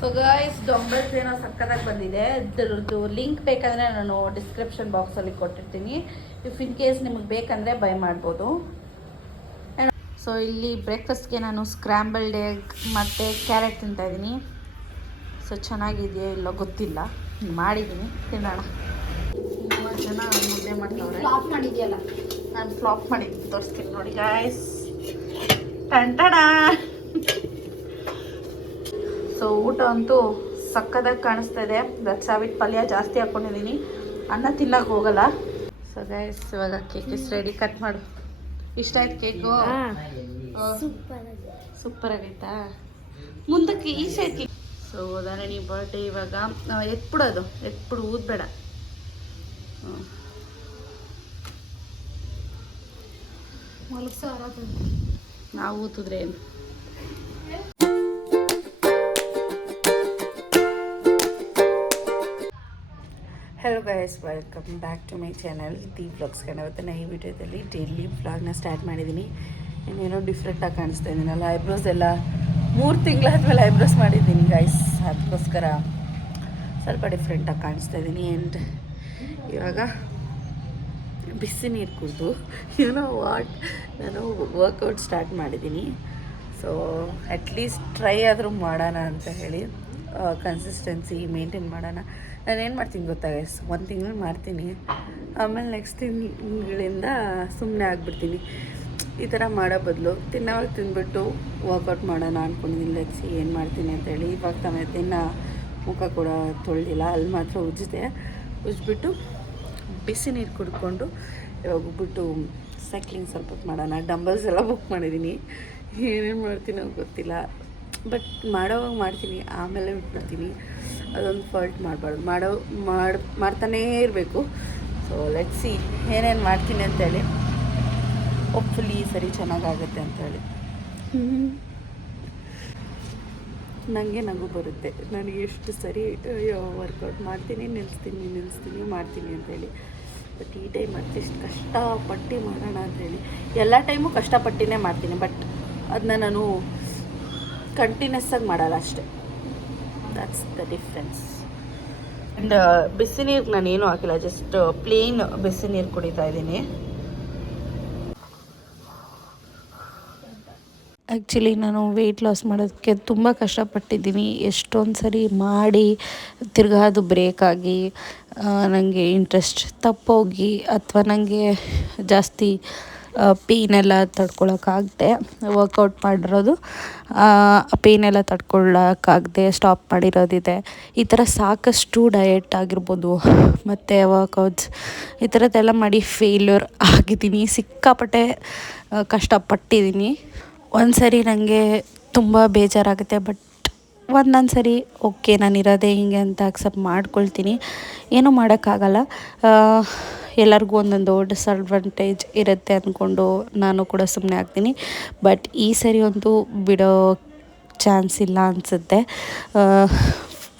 So guys ಡೊಂಬಲ್ಸ್ ಏನೋ ಸಕ್ಕತ್ತಾಗಿ ಬಂದಿದೆ. ಇದ್ರದ್ದು ಲಿಂಕ್ ಬೇಕಂದರೆ ನಾನು ಡಿಸ್ಕ್ರಿಪ್ಷನ್ ಬಾಕ್ಸಲ್ಲಿ ಕೊಟ್ಟಿರ್ತೀನಿ. ಇಫ್ ಇನ್ ಕೇಸ್ ನಿಮಗೆ ಬೇಕಂದರೆ ಬೈ ಮಾಡ್ಬೋದು. ಸೊ ಇಲ್ಲಿ ಬ್ರೇಕ್ಫಾಸ್ಟ್ಗೆ ನಾನು ಸ್ಕ್ರ್ಯಾಂಬಲ್ಡ್ ಎಗ್ ಮತ್ತು ಕ್ಯಾರೆಟ್ ತಿಂತಾಯಿದ್ದೀನಿ. ಸೊ ಚೆನ್ನಾಗಿದೆಯಾ ಇಲ್ಲೋ ಗೊತ್ತಿಲ್ಲ. ಮಾಡಿದ್ದೀನಿ. ತಿನ್ನೋಣ. ತುಂಬ ಜನ ಮುದ್ದೆ ಮಾಡ್ತಾವ್ರೆ. ಫ್ಲಾಪ್ ಮಾಡಿದ್ಯಲ್ಲ. ನಾನು ಫ್ಲಾಪ್ ಮಾಡಿದ್ದೀನಿ. ತೋರಿಸ್ತೀನಿ ನೋಡಿ ಗಾಯ್ಸ್ ಟಂಟಣ ಸೊ ಊಟ ಅಂತೂ ಸಕ್ಕದಾಗಿ ಕಾಣಿಸ್ತಾ ಇದೆ. ಸಾವಿಟ್ ಪಲ್ಯ ಜಾಸ್ತಿ ಹಾಕ್ಕೊಂಡಿದ್ದೀನಿ ಅನ್ನ ತಿನ್ನಕ್ಕೆ ಹೋಗಲ್ಲ. ಸೊ ಗೈಸ್ ಇವಾಗ ಕೇಕ್ ಇಸ್ ರೆಡಿ ಕಟ್ ಮಾಡು. ಇಷ್ಟ ಆಯ್ತು ಕೇಕು ಸೂಪರ್ ಆಗೈತಾ? ಮುಂದಕ್ಕೆ ಈ ಸೈಡ್ ಸೊ ಉದಾಹರಣೆ ಬರ್ಡೇ ಇವಾಗ. ಎತ್ಬಿಡೋದು. ಎತ್ಬಿಡು ಊದ್ಬೇಡ. ಹ್ಮ್. ಮಲಗ್ಸೋ ನಾವು ಊತಿದ್ರೆ ಏನು? Hello guys welcome back to my channel the vlogs ನಾನು ಈ ವಿಡಿಯೋದಲ್ಲಿ ಡೈಲಿ ವ್ಲಾಗ್ನ ಸ್ಟಾರ್ಟ್ ಮಾಡಿದ್ದೀನಿ. ಇನ್ನೇನೋ ಡಿಫ್ರೆಂಟಾಗಿ ಕಾಣಿಸ್ತಾ ಇದ್ದೀನಲ್ಲ ಐಬ್ರೋಸ್ ಎಲ್ಲ ಮೂರು ತಿಂಗಳಾದ್ಮೇಲೆ ಐಬ್ರೋಸ್ ಮಾಡಿದ್ದೀನಿ ಗೈಸ್ ಅದಕ್ಕೋಸ್ಕರ ಸ್ವಲ್ಪ ಡಿಫ್ರೆಂಟಾಗಿ ಕಾಣಿಸ್ತಾ ಇದ್ದೀನಿ ಆ್ಯಂಡ್ ಇವಾಗ ಬಿಸಿ ನೀರು ಕುಡಿದು ಯುನೋ ವಾಟ್ ನಾನು ವರ್ಕೌಟ್ ಸ್ಟಾರ್ಟ್ ಮಾಡಿದ್ದೀನಿ. ಸೊ ಅಟ್ಲೀಸ್ಟ್ ಟ್ರೈ ಆದರೂ ಮಾಡೋಣ ಅಂತ ಹೇಳಿ. ಕನ್ಸಿಸ್ಟೆನ್ಸಿ ಮೇಂಟೈನ್ ಮಾಡೋಣ. ನಾನು ಏನು ಮಾಡ್ತೀನಿ ಗೊತ್ತಾ ಗೈಸ್ ಒಂದು ತಿಂಗಳು ಮಾಡ್ತೀನಿ. ಆಮೇಲೆ ನೆಕ್ಸ್ಟ್ ತಿಂಗಳಿಂದ ಸುಮ್ಮನೆ ಆಗಿಬಿಡ್ತೀನಿ. ಈ ಥರ ಮಾಡೋ ಬದಲು ತಿನ್ನೋವಾಗ ತಿಂದ್ಬಿಟ್ಟು ವರ್ಕೌಟ್ ಮಾಡೋಣ ಅಂದ್ಕೊಂಡಿದ್ದೀನಿ ಲೆಕ್ಸಿ ಏನು ಮಾಡ್ತೀನಿ ಅಂತೇಳಿ. ಇವಾಗ ತಾನೇ ತಿನ್ನ ಮುಖ ಕೂಡ ತೊಳೆದಿಲ್ಲ. ಅಲ್ಲಿ ಮಾತ್ರ ಉಜ್ಜಿದೆ. ಉಜ್ಬಿಟ್ಟು ಬಿಸಿ ನೀರು ಕುಡ್ಕೊಂಡು ಇವಾಗ ಹೋಗ್ಬಿಟ್ಟು ಸೈಕ್ಲಿಂಗ್ ಸ್ವಲ್ಪ ಮಾಡೋಣ. ಡಂಬಲ್ಸ್ ಎಲ್ಲ ಬುಕ್ ಮಾಡಿದ್ದೀನಿ ಏನೇನು ಮಾಡ್ತೀನೋ ಗೊತ್ತಿಲ್ಲ. ಬಟ್ ಮಾಡೋವಾಗ ಮಾಡ್ತೀನಿ, ಆಮೇಲೆ ಬಿಟ್ಬಿಡ್ತೀನಿ. ಅದೊಂದು ಫಾಲ್ಟ್ ಮಾಡಬಾರ್ದು. ಮಾಡೋ, ಮಾಡಿ, ಮಾಡ್ತಾನೇ ಇರಬೇಕು. ಸೊ ಲೆಟ್ಸಿ ಏನೇನು ಮಾಡ್ತೀನಿ ಅಂತೇಳಿ. ಹೋಪ್ಫುಲಿ ಸರಿ ಚೆನ್ನಾಗಾಗುತ್ತೆ ಅಂತೇಳಿ. ನನಗೆ ನಗು ಬರುತ್ತೆ. ನನಗೆ ಎಷ್ಟು ಸರಿ, ಅಯ್ಯೋ ವರ್ಕೌಟ್ ಮಾಡ್ತೀನಿ ನಿಲ್ಲಿಸ್ತೀನಿ ನಿಲ್ಲಿಸ್ತೀನಿ ಮಾಡ್ತೀನಿ ಅಂತೇಳಿ. ಬಟ್ ಈ ಟೈಮ್ ಅಟ್ಲೀಸ್ಟ್ ಕಷ್ಟಪಟ್ಟು ಮಾಡೋಣ ಅಂತೇಳಿ. ಎಲ್ಲ ಟೈಮು ಕಷ್ಟಪಟ್ಟಿನೇ ಮಾಡ್ತೀನಿ. ಬಟ್ ಅದನ್ನ ನಾನು ಕಂಟಿನ್ಯೂಸ್ ಆಗಿ ಮಾಡಲ್ಲ ಅಷ್ಟೇ. ದಟ್ಸ್ ದ ಡಿಫ್ರೆನ್ಸ್ ಆ್ಯಂಡ್ ಬಿಸಿ ನೀರು ನಾನು ಏನೂ ಹಾಕಿಲ್ಲ ಜಸ್ಟ್ ಪ್ಲೇನ್ ಬಿಸಿ ನೀರು ಕುಡಿತಾ ಇದ್ದೀನಿ. ಆ್ಯಕ್ಚುಲಿ ನಾನು ವೆಯ್ಟ್ ಲಾಸ್ ಮಾಡೋದಕ್ಕೆ ತುಂಬ ಕಷ್ಟಪಟ್ಟಿದ್ದೀನಿ. ಎಷ್ಟೊಂದು ಸರಿ ಮಾಡಿ ತಿರ್ಗಾ ಅದು ಬ್ರೇಕ್ ಆಗಿ ನನಗೆ ಇಂಟ್ರೆಸ್ಟ್ ತಪ್ಪೋಗಿ ಅಥವಾ ನನಗೆ ಜಾಸ್ತಿ ಪೇಯ್ನೆಲ್ಲ ತಡ್ಕೊಳಕ್ಕಾಗದೆ ವರ್ಕೌಟ್ ಮಾಡಿರೋದು ಪೇಯ್ನೆಲ್ಲ ತಡ್ಕೊಳ್ಳೋಕ್ಕಾಗದೆ ಸ್ಟಾಪ್ ಮಾಡಿರೋದಿದೆ. ಈ ಥರ ಸಾಕಷ್ಟು ಡಯಟ್ ಆಗಿರ್ಬೋದು, ಮತ್ತು ವರ್ಕೌಟ್ಸ್ ಈ ಥರದ್ದೆಲ್ಲ ಮಾಡಿ ಫೇಲ್ಯೂರ್ ಆಗಿದ್ದೀನಿ. ಸಿಕ್ಕಾಪಟ್ಟೆ ಕಷ್ಟಪಟ್ಟಿದ್ದೀನಿ. ಒಂದು ಸರಿ ನನಗೆ ತುಂಬ ಬೇಜಾರಾಗುತ್ತೆ ಬಟ್ ಒಂದೊಂದು ಸರಿ ಓಕೆ ನಾನು ಇರೋದೇ ಹಿಂಗೆ ಅಂತ ಅಕ್ಸೆಪ್ಟ್ ಮಾಡ್ಕೊಳ್ತೀನಿ. ಏನೂ ಮಾಡೋಕ್ಕಾಗಲ್ಲ. ಎಲ್ಲರಿಗೂ ಒಂದೊಂದು ಡಿಸ್ಅಡ್ವಾಂಟೇಜ್ ಇರುತ್ತೆ ಅಂದ್ಕೊಂಡು ನಾನು ಕೂಡ ಸುಮ್ಮನೆ ಆಗ್ತೀನಿ. ಬಟ್ ಈ ಸರಿ ಒಂದು ಬಿಡೋ ಚಾನ್ಸ್ ಇಲ್ಲ ಅನಿಸುತ್ತೆ.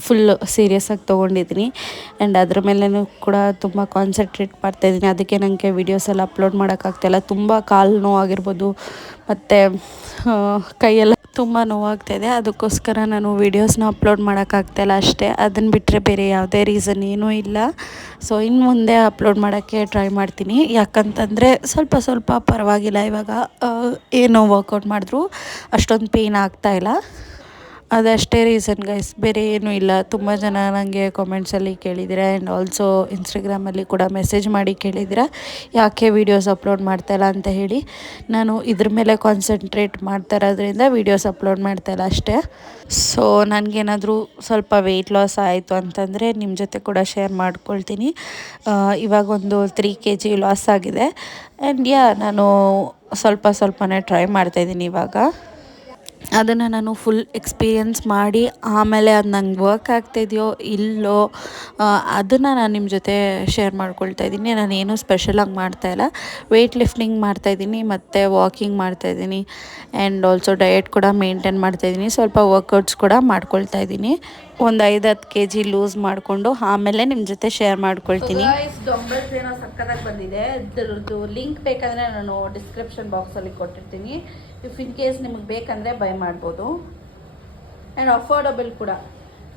ಫುಲ್ ಸೀರಿಯಸ್ಸಾಗಿ ತೊಗೊಂಡಿದ್ದೀನಿ. ಆ್ಯಂಡ್ ಅದ್ರ ಮೇಲೂ ಕೂಡ ತುಂಬ ಕಾನ್ಸಂಟ್ರೇಟ್ ಮಾಡ್ತಾಯಿದ್ದೀನಿ ಅದಕ್ಕೆ ನನಗೆ ವೀಡಿಯೋಸ್ ಎಲ್ಲ ಅಪ್ಲೋಡ್ ಮಾಡೋಕ್ಕಾಗ್ತಾಯಿಲ್ಲ ತುಂಬ ಕಾಲು ನೋವಾಗಿರ್ಬೋದು. ಮತ್ತು ಕೈಯೆಲ್ಲ ತುಂಬ ನೋವಾಗ್ತಾಯಿದೆ ಅದಕ್ಕೋಸ್ಕರ ನಾನು ವೀಡಿಯೋಸ್ನ ಅಪ್ಲೋಡ್ ಮಾಡೋಕ್ಕಾಗ್ತಾಯಿಲ್ಲ ಅಷ್ಟೇ. ಅದನ್ನು ಬಿಟ್ಟರೆ ಬೇರೆ ಯಾವುದೇ ರೀಸನ್ ಏನೂ ಇಲ್ಲ. ಸೊ ಇನ್ನು ಮುಂದೆ ಅಪ್ಲೋಡ್ ಮಾಡೋಕ್ಕೆ ಟ್ರೈ ಮಾಡ್ತೀನಿ. ಯಾಕಂತಂದರೆ ಸ್ವಲ್ಪ ಸ್ವಲ್ಪ ಪರವಾಗಿಲ್ಲ. ಇವಾಗ ಏನೋ ವರ್ಕೌಟ್ ಮಾಡಿದ್ರು, ಅಷ್ಟೊಂದು ಪೇಯ್ನ್ ಆಗ್ತಾಯಿಲ್ಲ ಅದಷ್ಟೇ ರೀಸನ್ ಗೈಸ್ ಬೇರೆ ಏನೂ ಇಲ್ಲ. ತುಂಬ ಜನ ನನಗೆ ಕಾಮೆಂಟ್ಸಲ್ಲಿ ಕೇಳಿದ್ದೀರ ಆ್ಯಂಡ್ ಆಲ್ಸೋ ಇನ್ಸ್ಟಾಗ್ರಾಮಲ್ಲಿ ಕೂಡ ಮೆಸೇಜ್ ಮಾಡಿ ಕೇಳಿದ್ದೀರ ಯಾಕೆ ವೀಡಿಯೋಸ್ ಅಪ್ಲೋಡ್ ಮಾಡ್ತಾಯಿಲ್ಲ ಅಂತ ಹೇಳಿ. ನಾನು ಇದ್ರ ಮೇಲೆ ಕಾನ್ಸಂಟ್ರೇಟ್ ಮಾಡ್ತಾ ಇರೋದ್ರಿಂದ ವೀಡಿಯೋಸ್ ಅಪ್ಲೋಡ್ ಮಾಡ್ತಾಯಿಲ್ಲ ಅಷ್ಟೇ. ಸೊ ನನಗೇನಾದರೂ ಸ್ವಲ್ಪ ವೆಯ್ಟ್ ಲಾಸ್ ಆಯಿತು ಅಂತಂದರೆ ನಿಮ್ಮ ಜೊತೆ ಕೂಡ ಶೇರ್ ಮಾಡ್ಕೊಳ್ತೀನಿ. ಇವಾಗ ಒಂದು ತ್ರೀ ಕೆ ಜಿ ಲಾಸ್ ಆಗಿದೆ. ಆ್ಯಂಡ್ ಯಾ ನಾನು ಸ್ವಲ್ಪ ಸ್ವಲ್ಪನೇ ಟ್ರೈ ಮಾಡ್ತಾಯಿದ್ದೀನಿ ಇವಾಗ. ಅದನ್ನು ನಾನು ಫುಲ್ ಎಕ್ಸ್ಪೀರಿಯನ್ಸ್ ಮಾಡಿ, ಆಮೇಲೆ ಅದು ನಂಗೆ ವರ್ಕ್ ಆಗ್ತಾಯಿದೆಯೋ ಇಲ್ಲೋ ಅದನ್ನು ನಾನು ನಿಮ್ಮ ಜೊತೆ ಶೇರ್ ಮಾಡ್ಕೊಳ್ತಾ ಇದ್ದೀನಿ. ನಾನು ಏನೂ ಸ್ಪೆಷಲಾಗಿ ಮಾಡ್ತಾಯಿಲ್ಲ ವೆಯ್ಟ್ ಲಿಫ್ಟಿಂಗ್ ಮಾಡ್ತಾಯಿದ್ದೀನಿ ಮತ್ತು ವಾಕಿಂಗ್ ಮಾಡ್ತಾಯಿದ್ದೀನಿ ಆ್ಯಂಡ್ ಆಲ್ಸೋ ಡಯಟ್ ಕೂಡ ಮೇಂಟೈನ್ ಮಾಡ್ತಾಯಿದ್ದೀನಿ ಸ್ವಲ್ಪ ವರ್ಕೌಟ್ಸ್ ಕೂಡ ಮಾಡ್ಕೊಳ್ತಾ ಇದ್ದೀನಿ. ಒಂದು ಐದು ಹತ್ತು ಕೆ ಜಿ ಲೂಸ್ ಮಾಡಿಕೊಂಡು, ಆಮೇಲೆ ನಿಮ್ಮ ಜೊತೆ ಶೇರ್ ಮಾಡ್ಕೊಳ್ತೀನಿ. ಡೊಂಬಲ್ಸ್ ಏನೋ ಸಕ್ಕತ್ತಾಗಿ ಬಂದಿದೆ. ಲಿಂಕ್ ಬೇಕಾದರೆ ನಾನು ಡಿಸ್ಕ್ರಿಪ್ಷನ್ ಬಾಕ್ಸಲ್ಲಿ ಕೊಟ್ಟಿರ್ತೀನಿ. ಇಫ್ ಇನ್ ಕೇಸ್ ನಿಮಗೆ ಬೇಕಂದರೆ ಬೈ ಮಾಡ್ಬೋದು ಆ್ಯಂಡ್ ಅಫೋರ್ಡಬಲ್ ಕೂಡ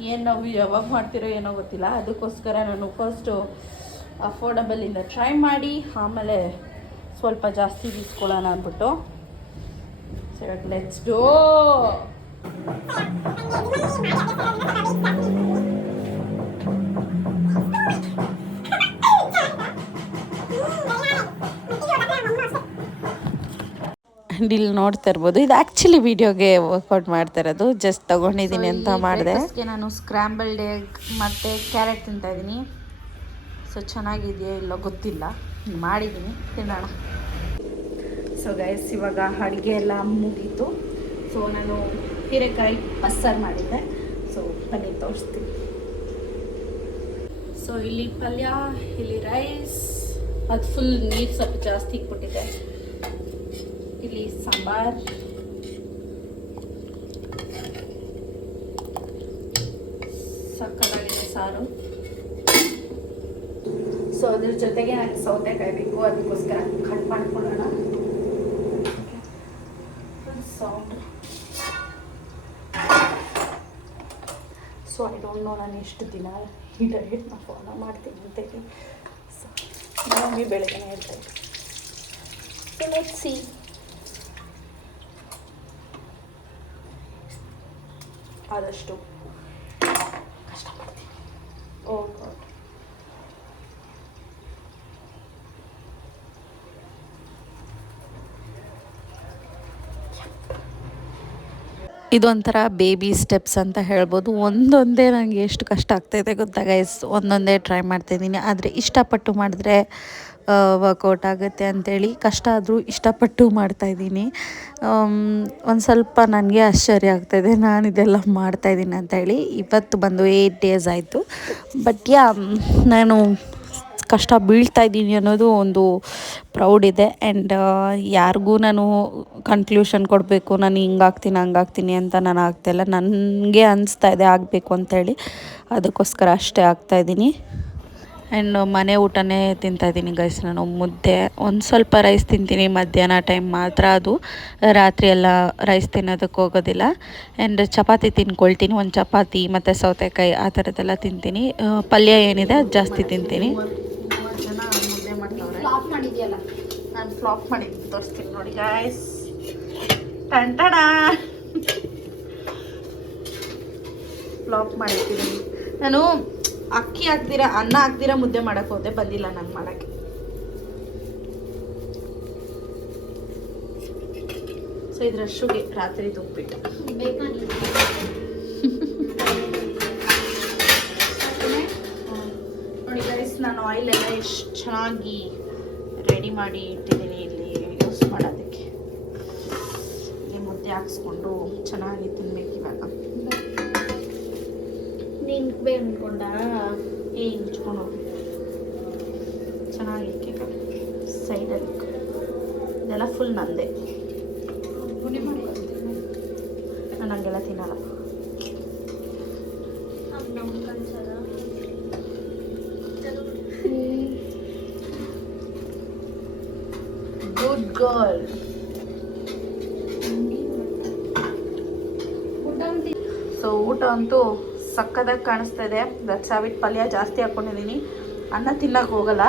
ಏನು ನಾವು ಯಾವಾಗ ಮಾಡ್ತಿರೋ ಏನೋ ಗೊತ್ತಿಲ್ಲ ಅದಕ್ಕೋಸ್ಕರ ನಾನು ಫಸ್ಟು ಅಫೋರ್ಡಬಲಿಂದ ಟ್ರೈ ಮಾಡಿ ಆಮೇಲೆ ಸ್ವಲ್ಪ ಜಾಸ್ತಿ ಬೀಸ್ಕೊಳ್ಳೋಣ ಅಂದ್ಬಿಟ್ಟು ಸೊ ಲೆಟ್ಸ್ ಡೋ ಆ್ಯಂಡ್ ಇಲ್ಲಿ ನೋಡ್ತಾ ಇರ್ಬೋದು. ಇದು ಆ್ಯಕ್ಚುಲಿ ವಿಡಿಯೋಗೆ ವರ್ಕೌಟ್ ಮಾಡ್ತಾ ಇರೋದು. ಜಸ್ಟ್ ತಗೊಂಡಿದ್ದೀನಿ ಅಂತ ಮಾಡಿದೆ. ನಾನು ಸ್ಕ್ರಾಂಬಲ್ಡ್ ಎಗ್ ಮತ್ತು ಕ್ಯಾರೆಟ್ ತಿಂತಾ ಇದ್ದೀನಿ ಸೊ ಚೆನ್ನಾಗಿದೆಯಾ ಇಲ್ಲೋ ಗೊತ್ತಿಲ್ಲ. ಮಾಡಿದ್ದೀನಿ. ತಿನ್ನೋಣ. ಸೊ ಗೈಸ್ ಇವಾಗ ಅಡುಗೆ ಎಲ್ಲ ಮುಗೀತು. ಸೊ ನಾನು ಹೀರೆಕಾಯಿ ಬಸ್ಸಾರು ಮಾಡಿದ್ದೆ. ಸೊ ಬನ್ನಿ ತೋರಿಸ್ತೀನಿ. ಸೊ ಇಲ್ಲಿ ಪಲ್ಯ ಇಲ್ಲಿ ರೈಸ್ ಅದು ಫುಲ್ ನೀರು ಸ್ವಲ್ಪ ಜಾಸ್ತಿ ಇಟ್ಬಿಟ್ಟಿದೆ ಇಲ್ಲಿ ಸಾಂಬಾರ್. ಸಕ್ಕತ್ತಾಗಿದೆ ಸಾರು. ಸೊ ಅದ್ರ ಜೊತೆಗೆ ನನಗೆ ಸೌತೆಕಾಯಿ ಬೇಕು, ಅದಕ್ಕೋಸ್ಕರ ಕಟ್ ಮಾಡ್ಕೊಳ್ಳೋಣ. Sound so I don't know ನಾನು ಎಷ್ಟು ದಿನ ಈ ನಾನು ಫಾಲೋ ಮಾಡ್ತೀನಿ ಅಂತೇಳಿ ಸೊ ಮಮ್ಮಿ ಬೆಳಗ್ಗೆ ಇರ್ತೀನಿ ಸೊ ಸಿ ಆದಷ್ಟು ಕಷ್ಟಪಡ್ತೀನಿ. ಓ ಇದೊಂಥರ ಬೇಬಿ ಸ್ಟೆಪ್ಸ್ ಅಂತ ಹೇಳ್ಬೋದು. ಒಂದೊಂದೇ ನನಗೆ ಎಷ್ಟು ಕಷ್ಟ ಆಗ್ತಾಯಿದೆ ಗೊತ್ತಾಗ ಎಸ್ ಒಂದೊಂದೇ ಟ್ರೈ ಮಾಡ್ತಾಯಿದ್ದೀನಿ ಆದರೆ ಇಷ್ಟಪಟ್ಟು ಮಾಡಿದ್ರೆ ವರ್ಕೌಟ್ ಆಗುತ್ತೆ ಅಂಥೇಳಿ ಕಷ್ಟ ಆದರೂ ಇಷ್ಟಪಟ್ಟು ಮಾಡ್ತಾಯಿದ್ದೀನಿ ಒಂದು ಸ್ವಲ್ಪ ನನಗೆ ಆಶ್ಚರ್ಯ ಆಗ್ತಾಯಿದೆ ನಾನು ಇದೆಲ್ಲ ಮಾಡ್ತಾಯಿದ್ದೀನಿ ಅಂತೇಳಿ ಇವತ್ತು ಬಂದು ಏಯ್ಟ್ ಡೇಸ್ ಆಯಿತು. ಬಟ್ ಯಾ, ನಾನು ಕಷ್ಟ ಬೀಳ್ತಾ ಇದ್ದೀನಿ ಅನ್ನೋದು ಒಂದು ಪ್ರೌಡ್ ಇದೆ. ಆ್ಯಂಡ್ ಯಾರಿಗೂ ನಾನು ಕನ್ಕ್ಲೂಷನ್ ಕೊಡಬೇಕು, ನಾನು ಹಿಂಗಾಗ್ತೀನಿ ಹಂಗಾಗ್ತೀನಿ ಅಂತ ನಾನು ಆಗ್ತಾಯಿಲ್ಲ ನನಗೆ ಅನಿಸ್ತಾ ಇದೆ ಆಗಬೇಕು ಅಂತೇಳಿ ಅದಕ್ಕೋಸ್ಕರ ಅಷ್ಟೇ ಆಗ್ತಾಯಿದ್ದೀನಿ ಆ್ಯಂಡ್ ಮನೆ ಊಟನೇ ತಿಂತಾಯಿದ್ದೀನಿ ಗೈಸ್ ನಾನು. ಮುದ್ದೆ, ಒಂದು ಸ್ವಲ್ಪ ರೈಸ್ ತಿಂತೀನಿ ಮಧ್ಯಾಹ್ನ ಟೈಮ್ ಮಾತ್ರ ಅದು. ರಾತ್ರಿ ಎಲ್ಲ ರೈಸ್ ತಿನ್ನೋದಕ್ಕೆ ಹೋಗೋದಿಲ್ಲ. ಆ್ಯಂಡ್ ಚಪಾತಿ ತಿನ್ಕೊಳ್ತೀನಿ, ಒಂದು ಚಪಾತಿ ಮತ್ತು ಸೌತೆಕಾಯಿ ಆ ಥರದ್ದೆಲ್ಲ ತಿಂತೀನಿ. ಪಲ್ಯ ಏನಿದೆ ಅದು ಜಾಸ್ತಿ ತಿಂತೀನಿ. ನಾನು ಮಾಡಿ ತೋರಿಸ್ತೀನಿ ನೋಡಿ ಫ್ಲಾಪ್ ಮಾಡಿದ್ದೀನಿ. ನಾನು ಅಕ್ಕಿ ಹಾಕ್ದಿರ ಅನ್ನ ಹಾಕ್ದಿರ ಮುದ್ದೆ ಮಾಡಕ್ಕೆ ಹೋದೆ ಬಂದಿಲ್ಲ ನಾನು ಮಾಡಕ್ಕೆ ಸೊ ಇದ್ರ ಶುಗೆ ರಾತ್ರಿ ತುಂಬಿಟ್ಟು ನೋಡಿ ಗೈಸ್ ನಾನು ಆಯಿಲ್ ಎಲ್ಲ ಎಷ್ಟು ಚೆನ್ನಾಗಿ ರೆಡಿ ಮಾಡಿ ಇಟ್ಟಿದ್ದೀನಿ ಇಲ್ಲಿ ಯೂಸ್ ಮಾಡೋದಕ್ಕೆ. ಈ ಮುದ್ದೆ ಹಾಕ್ಸ್ಕೊಂಡು ಚೆನ್ನಾಗಿ ತಿನ್ಬೇಕು ಇವಾಗ. ನೀನು ಬೇಗ ಅನ್ಕೊಂಡ ಏ ಮುಚ್ಕೊಂಡು ಹೋಗಿ ಚೆನ್ನಾಗಿ ಸೈಡಲ್ಲಿ. ಇದೆಲ್ಲ ಫುಲ್ ನಂದೆ. ನನಗೆಲ್ಲ ತಿನ್ನಲ್ಲ. ಗುಡ್ ಗರ್ಲ್ ಸೊ ಊಟ ಅಂತೂ ಸಕ್ಕದಾಗಿ ಕಾಣಿಸ್ತಾ ಇದೆ. ಸಾವಿಟ್ ಪಲ್ಯ ಜಾಸ್ತಿ ಹಾಕ್ಕೊಂಡಿದ್ದೀನಿ ಅನ್ನ ತಿನ್ನಕ್ಕೆ ಹೋಗಲ್ಲ.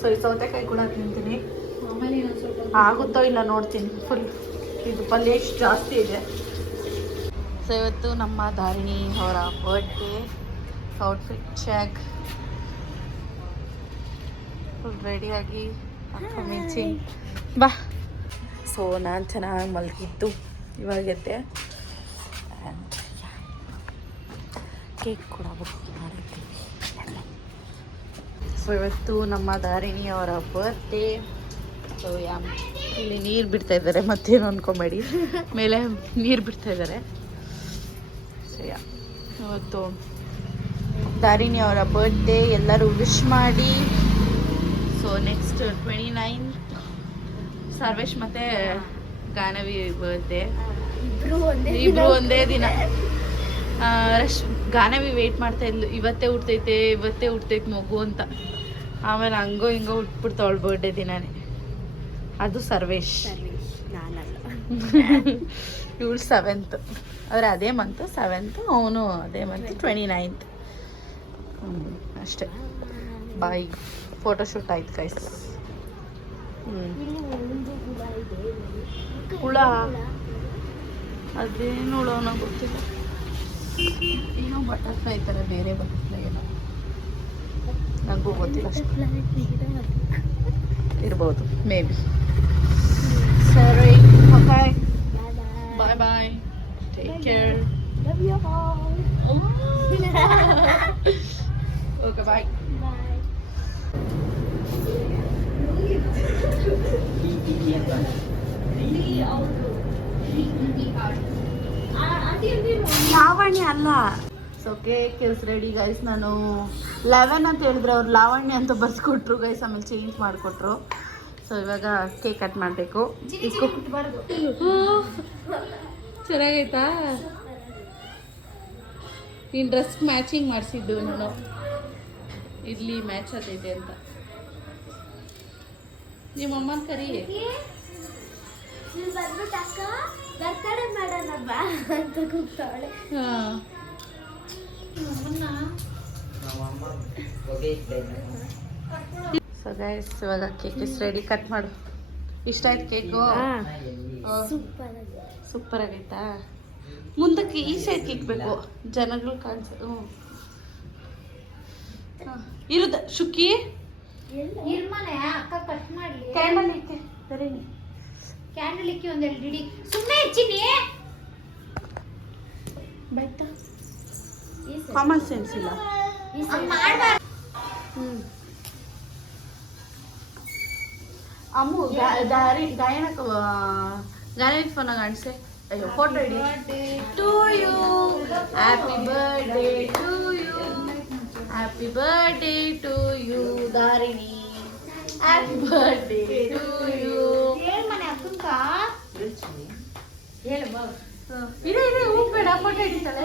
ಸೊ ಈ ಸೌತೆಕಾಯಿ ಕೂಡ ತಿಂತೀನಿ. ಆಗುತ್ತೋ ಇಲ್ಲ ನೋಡ್ತೀನಿ. ಫುಲ್ ಇದು ಪಲ್ಯ ಇಷ್ಟು ಜಾಸ್ತಿ ಇದೆ. ಸೊ ಇವತ್ತು ನಮ್ಮ ಧಾರಿಣಿ ಅವರ ಬರ್ಡೇ ಔಟ್ಫಿಟ್ ಚೆಕ್ ಫುಲ್ ರೆಡಿಯಾಗಿ ಬಾ. ಸೊ ನಾನು ಚೆನ್ನಾಗಿ ಮಲಗಿದ್ದು. ಇವಾಗ ಕೇಕ್ ಕೂಡ ಬುಕ್ ಮಾಡಿದ್ದೀವಿ ಸೊ ಇವತ್ತು ನಮ್ಮ ಧಾರಿಣಿ ಅವರ ಬರ್ಡೇ ಸೊ ಯಾ ಇಲ್ಲಿ ನೀರು ಬಿಡ್ತಾ ಇದ್ದಾರೆ ಮತ್ತೇನು ಅನ್ಕೊಂಬೇಡಿ. ಮೇಲೆ ನೀರು ಬಿಡ್ತಾ ಇದ್ದಾರೆ. ಸೊ ಯಾ ಇವತ್ತು ಧಾರಿಣಿ ಅವರ ಬರ್ಡೇ ಎಲ್ಲರೂ ವಿಶ್ ಮಾಡಿ. So next twenty ninth Sarvesh ಮತ್ತೆ ಗಾನವಿ ಬರ್ತ್ಡೇ ಇಬ್ರು ಒಂದೇ ಇಬ್ರು ಒಂದೇ ದಿನ. ರಶ್ಮಿ ರಶ್ ಗಾನವಿ ವೇಟ್ ಮಾಡ್ತಾ ಇದ್ಲು. ಇವತ್ತೇ ಹುಡ್ತೈತೆ ಇವತ್ತೇ ಹುಡ್ತೈತೆ ಮಗು ಅಂತ. ಆಮೇಲೆ ಹಂಗೋ ಹಿಂಗೋ ಹುಟ್ಬಿಡ್ತಾವಳು ಬರ್ಡೇ ದಿನಾನೇ. ಅದು ಸರ್ವೇಶ್. ಇವಳು ಸೆವೆಂತ್ ಅವ್ರು ಅದೇ ಮಂತು ಸೆವೆಂತ್ ಅವನು ಅದೇ ಮಂತ್ ಟ್ವೆಂಟಿ ನೈನ್ತ್ ಅಷ್ಟೇ. ಬಾಯ್ ಫೋಟೋಶೂಟ್ ಆಯ್ತು ಕೈಸ್ ಹುಳ. ಅದೇನು ಹುಳನೋ ಗೊತ್ತಿಲ್ಲ. ಏನೋ ಬಟರ್ಫ್ಲೈ ಥರ ಬೇರೆ ಬಟರ್ಫ್ಲೈ ಏನೋ ನನಗೂ ಗೊತ್ತಿಲ್ಲ ಅಷ್ಟು. ಇರ್ಬೋದು ಮೇ ಬಿ ಸರಿ okay bye bye take care okay bye Lavanya ಅಲ್ಲ. So cake is ready guys ನಾನು ಲೆವೆನ್ ಅಂತ ಹೇಳಿದ್ರೆ ಅವ್ರು ಲಾವಣ್ಯ ಅಂತ ಬರ್ಸ್ಕೊಟ್ರು ಗೈಸ್ ಆಮೇಲೆ ಚೇಂಜ್ ಮಾಡಿಕೊಟ್ರು. ಸೊ ಇವಾಗ ಕೇಕ್ ಕಟ್ ಮಾಡಬೇಕು. ಚೆನ್ನಾಗೈತಾ? ನೀನು ಡ್ರೆಸ್ ಮ್ಯಾಚಿಂಗ್ ಮಾಡಿಸಿದ್ದು ನಾನು ಇಲ್ಲಿ ಮ್ಯಾಚ್ ಆಗೈತೆ ಅಂತ. ನಿಮ್ಮ ಅಮ್ಮನ ಕರಿ ಬರ್ತಡೇ ಮಾಡೋಣ ಬಾ ಅಂತ ಕೂಗ್ತಾವಳೆ. ಹಾಂ. ಸೊ ಗೈಸ್ ಇವಾಗ ಕೇಕ್ ಇಸ್ ರೆಡಿ ಕಟ್ ಮಾಡು. ಇಷ್ಟ ಆಯ್ತು ಕೇಕು ಸೂಪರ್. ಸೂಪರ್ ಆಗೈತಾ? ಮುಂದಕ್ಕೆ ಈ ಸೈಡ್ ಬೇಕು. ಜನಗಳು ಕಾಣಿಸ ಹ್ಞೂ ಇರುದ ಅಕ್ಕ ಕಟ್ ಮಾಡಿ ಟೈಮಲ್ಲಿ ಐತೆ. ಸರಿ. ಕ್ಯಾಂಡಲ್ ಇಕ್ಕಿ ಒಂದ್ ಎರಡು ಇಡಿ ಸುಮ್ಮನೆ ಹೆಚ್ಚಿನಿ ಬಾಯ್ತಾ ಕಾಮನ್ ಸೆನ್ಸ್ ಇಲ್ಲ ಹ್ಞೂ ಅಮ್ಮು ಗಾ- ದಾರಿ ಗಾಯನಕ್ಕೆ ಗಾಯನ ಫೋನ್ ಕಾಣಿಸೆ ಅಯ್ಯೋ ಫೋಟೋ ಹಿಡಿ to you happy birthday to you happy birthday to you Dharini happy birthday to you ಇದೆ ಇದೆ ಫೋಟೋ ಹಿಡಿತಾಳೆ.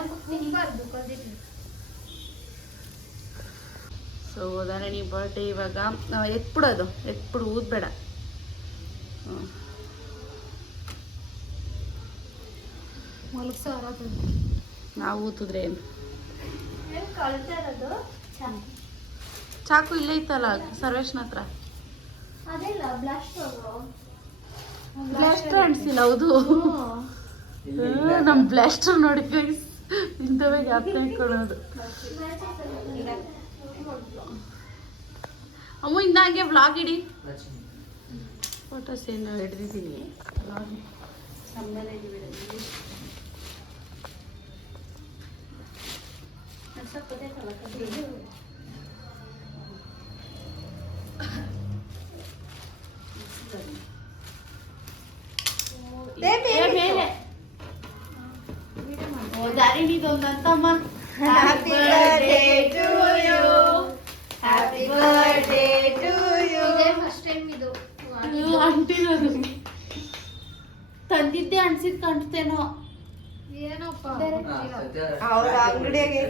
ಸೊ ಧಾರಣಿ ಬರ್ಡೇ ಇವಾಗ ಎತ್ಬಿಡೋದು ಎತ್ಬಿಡು ಊದ್ಬೇಡ. ನಾವು ಊತಿದ್ರೆ ಏನು? ಚಾಕು ಇಲ್ಲೇ ಇತ್ತಲ್ಲ ಸರ್ವೇಶ್ನ ಹತ್ರ? ಬ್ಲಾಸ್ಟರ್ ಅನ್ಸಿಲ್ಲ ಹೌದು. ನಮ್ಮ ಬ್ಲಾಸ್ಟರ್ ನೋಡಿ ಗೈಸ್ ಇಂಥವೇ ಜ್ಞಾಪಕ ಇಟ್ಕೊಳ್ಳೋದು ಅಮ್ಮ ಇಂದಾಗೆ ವ್ಲಾಗ್ ಇಡಿ. ಫೋಟೋಸ್ ಏನು ಹಿಡ್ದಿದ್ದೀನಿ. ಅಂತಮ್ಮ happy birthday to you happy birthday to you ಇದೇ ಫಸ್ಟ್ ಟೈಮ್ ಇದು. ಅಂಟಿರೋದು. ತಂದಿದ್ದೆ ಅನ್ಸಿದ್ ಕಾಣ್ತೇನೋ. ಏನಪ್ಪ? ಅವ್ರ ಅಂಗಡಿಯಾಗೆ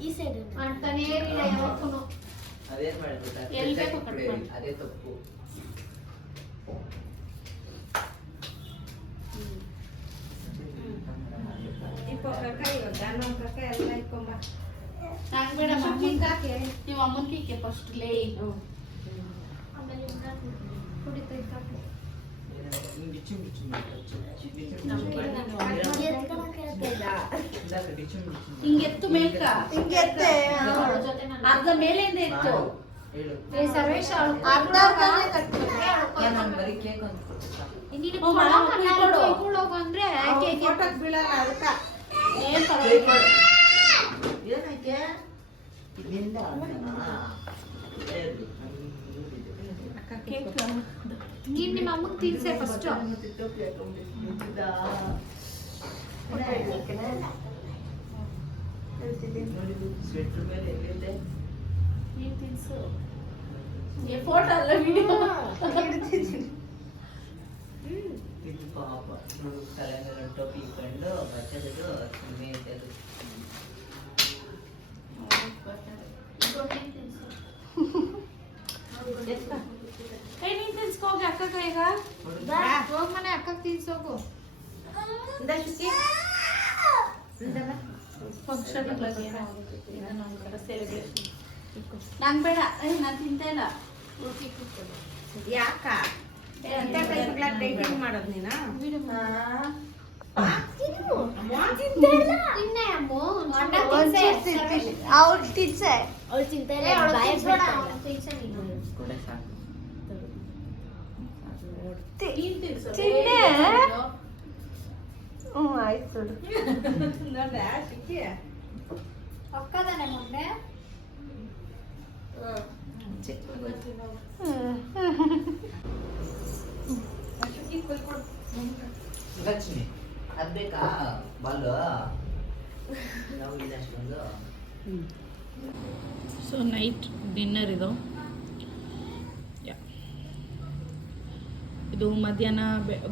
ಈ ಸೈಡ್ ಅಂತಾನೇ ಯಾವತ್ತೂ ಅದೇನ್ ಮಾಡ್ಬಿಟ್ಟ. ಅದೇ ತಪ್ಪು ನಂಗ್ ಬೇಡ ನಿಮ್ಮ ಅಮ್ಮನ ಕೀಕೆ ಫಸ್ಟ್ ಲೇ ಆಮೇಲೆ ಕುಡಿತಾ ಇದ್ದಾಕೆ ಹಿಂಗ್ ಡಿಚ್ಚುಮ್ ಡಿಚ್ಚುಮ್ ಮಾಡ್ತಾರೆ. ಡಿಚ್ಚುಮ್ ಡಿಚ್ಚುಮ್ ನಮ್ಗೆ ಮಾಡಿ. ಎತ್ಕೊಳಕ್ಕೆ ಆಗ್ತಿಲ್ಲ. ಡಿಚ್ಚುಮ್ ಡಿಚ್ಚುಮ್ ಫಸ್ಟ್ ಹಿಂಗೆ ಎತ್ತು ಮೇಲ್ಕ ಹಿಂಗೆತ್ತೆ, ಅರ್ಧ ಮೇಲಿಂದ ಇತ್ತು ಸರ್ವೇಶ ಅವಳು ಅರ್ಧ ಬರೀ ಕೇಕ್ ಕೊಡು. ಕೊಡೋಗು ಅಂದ್ರೆ ಕೇಕ್ ಬೀಳಲ್ಲ ಕೇಕ್ ಪರವಾಗಿಲ್ಲ ಮಾಡು. ಏನೈತೆ ಇಲ್ಲಿಂದ ಅಣ್ಣನಾ? ಹೇಳು. ಕೇಕ್ ನೀನ್ ನಿಮ್ಮ ಅಮ್ಮಗ್ ತಿನ್ಸೆ ಫಸ್ಟ್ ಫೋಟೋ ಅಲ್ಲ ವಿಡಿಯೋ ಇದು ಪಾಪ. ನೋಡು ತಲೆ ಮೇಲೆ ಟೋಪಿ ಇಟ್ಕೊಂಡು ಬಚ್ಚದದು ಸುಮ್ಮನೆ ಇದ್ದದು ನೀನ್ ಹೋಗಿ ಅಕ್ಕ ಕೈಗ ನೋಡು ಹೋಗ್ ಮನೆ ತಿನ್ಸೋಗು ನಂಗೆ ಬೇಡ. ನಾನು ತಿಂತ ಇಲ್ಲ. ಯಾಕ? ತಿನ್ಸೆ. ತಿಂತಾರೆ ತಿನ್ನೆ. ಹ್ಞೂ ಆಯ್ತು ಒಕ್ಕದಾನೆ ಮೊನ್ನೆ? ಲಕ್ಷ್ಮಿ ಅದ್ ಬೇಕಾ ಬಾಲು ನಾವು ಇಲ್ಲ ಅಷ್ಟೊಂದು ಸೊ ನೈಟ್ ಡಿನ್ನರ್ ಇದು. ಇದು ಮಧ್ಯಾಹ್ನ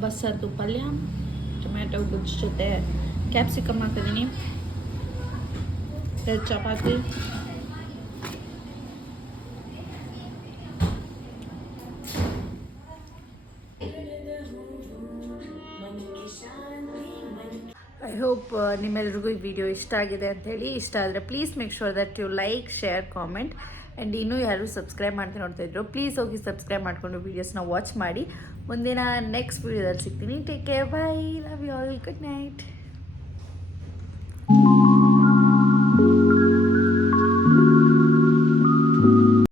ಬಸ್ಸಾರ್ದು ಪಲ್ಯ, ಟೊಮ್ಯಾಟೊ ಗುಜ್ಜು ಜೊತೆ ಕ್ಯಾಪ್ಸಿಕಮ್ ಹಾಕಿದ್ದೀನಿ. ಚಪಾತಿ. ಐ ಹೋಪ್ ನಿಮ್ಮೆಲ್ರಿಗೂ ಈ ವಿಡಿಯೋ ಇಷ್ಟ ಆಗಿದೆ ಅಂತ ಹೇಳಿ. ಇಷ್ಟ ಆದರೆ please make sure that you like share comment and ಇನ್ನೂ ಯಾರು ಸಬ್ಸ್ಕ್ರೈಬ್ ಮಾಡ್ತಾ ನೋಡ್ತಾ ಇದ್ರು ಪ್ಲೀಸ್ ಹೋಗಿ ಸಬ್ಸ್ಕ್ರೈಬ್ ಮಾಡಿಕೊಂಡು ವೀಡಿಯೋಸ್ನ ವಾಚ್ ಮಾಡಿ. ಮುಂದಿನ ನೆಕ್ಸ್ಟ್ ವೀಡಿಯೋದಲ್ಲಿ ಸಿಗ್ತೀನಿ. Take care bye love you all good night